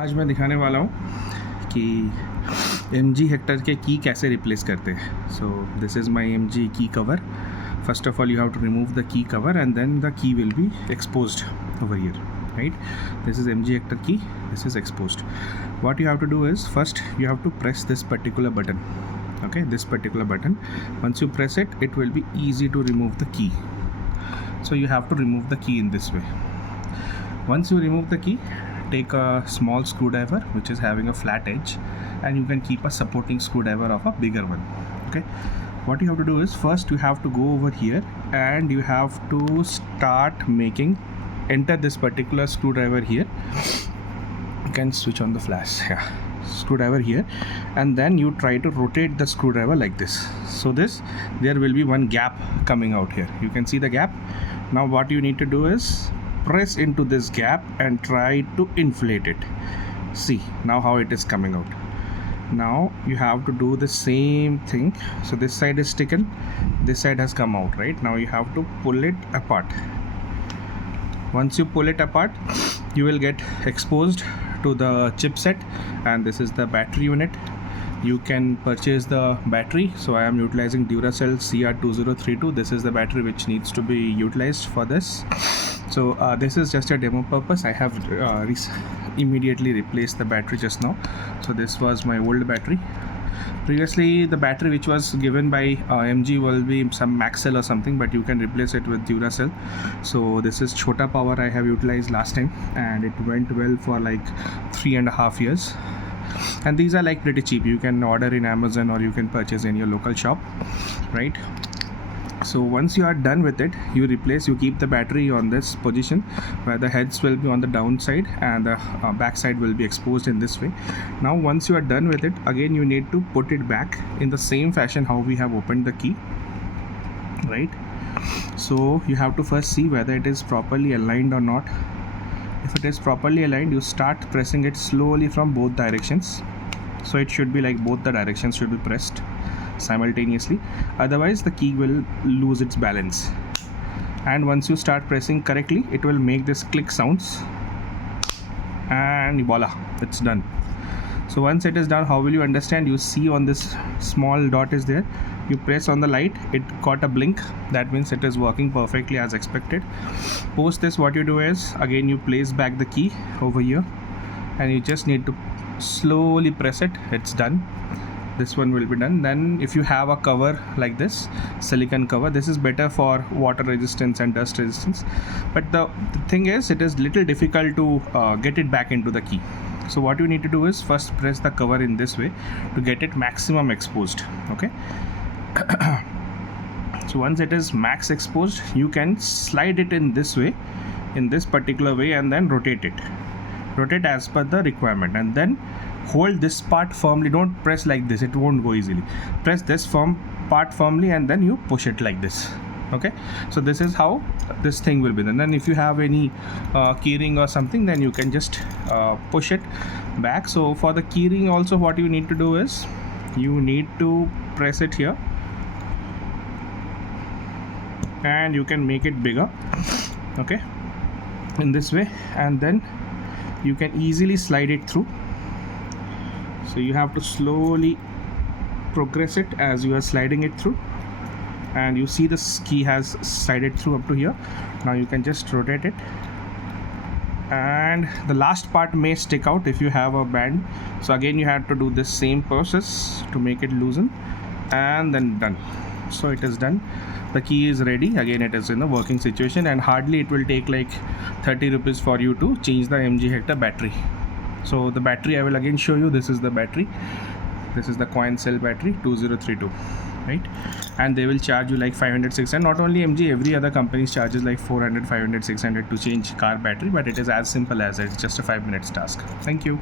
आज मैं दिखाने वाला हूँ कि MG हेक्टर के की कैसे रिप्लेस करते हैं. So this is my MG की cover. First of all, you have to remove the key cover and then the key will be exposed over here, right? This is MG Hector key, this is exposed. What you have to do is, first you have to press this particular button, okay, this particular button. Once you press it, it will be easy to remove the key. So you have to remove the key in this way. Once you remove the key, take a small screwdriver which is having a flat edge, and you can keep a supporting screwdriver of a bigger one, okay. What you have to do is, first you have to go over here and you have to start enter this particular screwdriver here. You can switch on the flash, yeah, screwdriver here, and then you try to rotate the screwdriver like this. So there will be one gap coming out here. You can see the gap. Now what you need to do is press into this gap and try to inflate it. See now how it is coming out. Now you have to do the same thing. So this side is taken, this side has come out, right? Now you have to pull it apart. Once you pull it apart, you will get exposed to the chipset, and this is the battery unit. You can purchase the battery. So I am utilizing Duracell CR2032. This is the battery which needs to be utilized for this. So this is just a demo purpose. I have immediately replaced the battery just now. So this was my old battery. Previously the battery which was given by MG will be some Maxell or something, but you can replace it with Duracell. So this is Chota Power I have utilized last time, and it went well for like 3.5 years. And these are like pretty cheap. You can order in Amazon or you can purchase in your local shop, right? So once you are done with it, you keep the battery on this position where the heads will be on the downside and the back side will be exposed in this way. Now once you are done with it, again you need to put it back in the same fashion how we have opened the key, right? So you have to first see whether it is properly aligned or not. If it is properly aligned, you start pressing it slowly from both directions. So it should be like both the directions should be pressed simultaneously, otherwise the key will lose its balance. And once you start pressing correctly, it will make this click sounds, and voila, it's done. So once it is done, how will you understand? You see on this small dot is there, you press on the light, it got a blink, that means it is working perfectly as expected. Post this, what you do is, again you place back the key over here and you just need to slowly press it. It's done. This one will be done. Then if you have a cover like this, silicone cover, this is better for water resistance and dust resistance, but the thing is, it is little difficult to get it back into the key. So what you need to do is first press the cover in this way to get it maximum exposed, okay. So once it is max exposed, you can slide it in this way, in this particular way, and then rotate as per the requirement, and then hold this part firmly. Don't press like this, it won't go easily. Press this part firmly and then you push it like this, okay. So this is how this thing will be done. Then if you have any keyring or something, then you can just push it back. So for the keyring also, what you need to do is, you need to press it here and you can make it bigger, okay, in this way, and then you can easily slide it through. So you have to slowly progress it as you are sliding it through, and you see this key has slided through up to here. Now you can just rotate it, and the last part may stick out if you have a band. So again you have to do this same process to make it loosen, and then done. So it is done. The key is ready. Again, it is in the working situation, and hardly it will take like 30 rupees for you to change the MG Hector battery. So the battery I will again show you. This is the battery. This is the coin cell battery 2032, right? And they will charge you like 500, 600. Not only MG, every other company charges like 400, 500, 600 to change car battery, but it is as simple as it's just a 5 minutes task. Thank you.